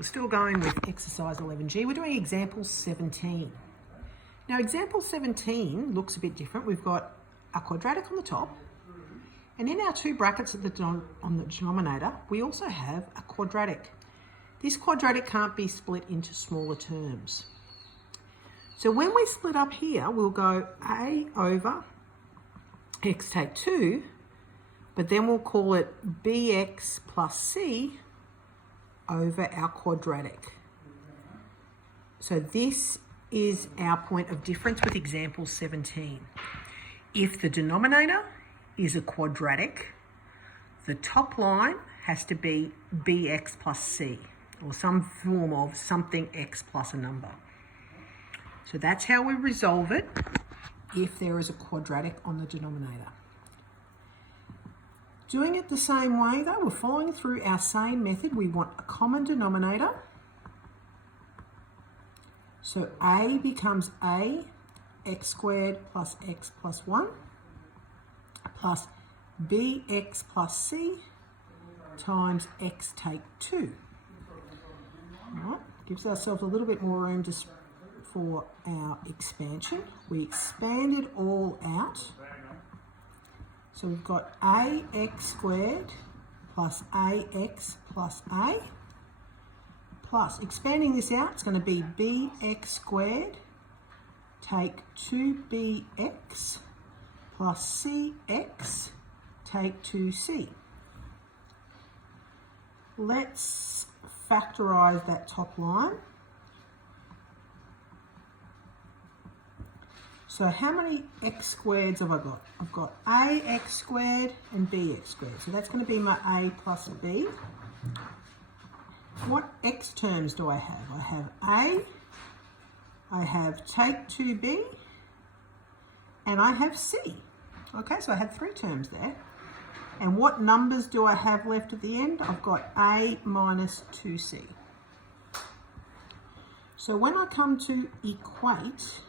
We're still going with exercise 11G. We're doing example 17. Now, example 17 looks a bit different. We've got a quadratic on the top, and in our two brackets on the denominator, we also have a quadratic. This quadratic can't be split into smaller terms. So when we split up here, we'll go a over x take 2, but then we'll call it bx plus c over our quadratic. So this is our point of difference with example 17. If the denominator is a quadratic, the top line has to be bx plus c, or some form of something x plus a number. So that's how we resolve it if there is a quadratic on the denominator. Doing it the same way though, we're following through our same method. We want a common denominator. So a becomes a x squared plus x plus 1 plus bx plus c times x take 2. All right, gives ourselves a little bit more room for our expansion. We expand it all out. So we've got ax squared plus ax plus a plus, expanding this out, it's going to be bx squared take 2bx plus cx take 2c. Let's factorise that top line. So how many x squareds have I got? I've got ax squared and bx squared. So that's going to be my a plus b. What x terms do I have? I have a, I have take 2b, and I have c. Okay, so I have 3 terms there. And what numbers do I have left at the end? I've got a minus 2c. So when I come to equate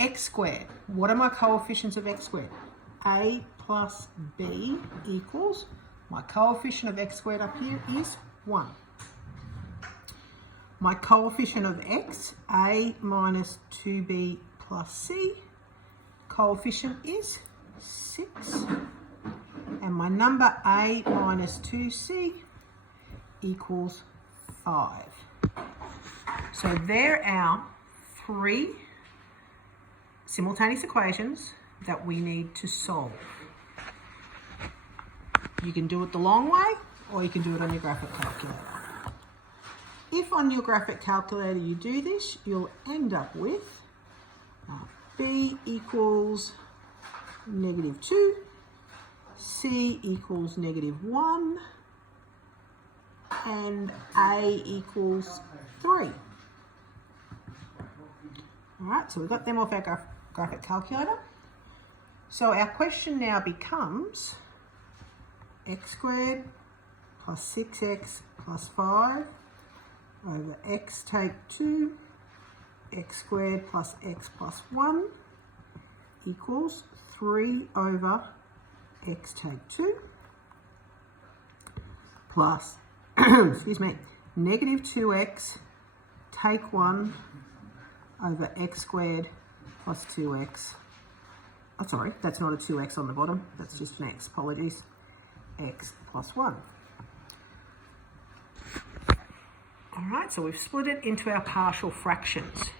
x squared, what are my coefficients of x squared? A plus b equals, my coefficient of x squared up here is 1. My coefficient of x, a minus 2b plus c, coefficient is 6. And my number a minus 2c equals 5. So there are 3 simultaneous equations that we need to solve. You can do it the long way, or you can do it on your graphic calculator. If on your graphic calculator you do this, you'll end up with b equals -2, c equals -1, and a equals 3. All right, so we've got them off our graphic calculator. So our question now becomes x squared plus 6x plus 5 over x take 2, x squared plus x plus 1 equals 3 over x take 2 plus, excuse me, -2x take 1 over x squared plus 2x. Oh, sorry, that's not a 2x on the bottom. That's just an x, apologies. X plus 1. All right, so we've split it into our partial fractions.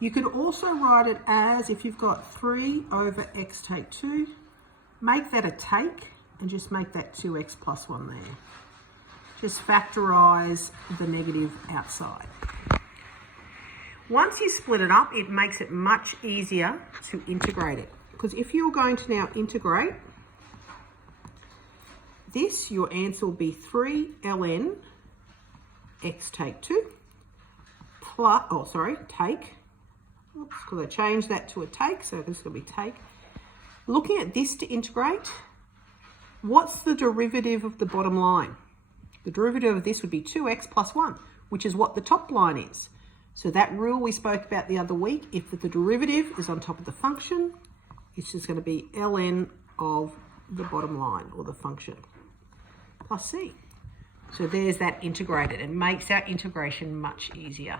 You could also write it as, if you've got 3 over x take 2, make that a take and just make that 2x plus 1 there. Just factorise the negative outside. Once you split it up, it makes it much easier to integrate it. Because if you're going to now integrate this, your answer will be 3 ln x take 2 plus, take. Oops, because I changed that to a take, so this is going to be take. Looking at this to integrate, what's the derivative of the bottom line? The derivative of this would be 2x plus 1, which is what the top line is. So that rule we spoke about the other week, if the derivative is on top of the function, it's just going to be ln of the bottom line, or the function, plus c. So there's that integrated. It makes our integration much easier.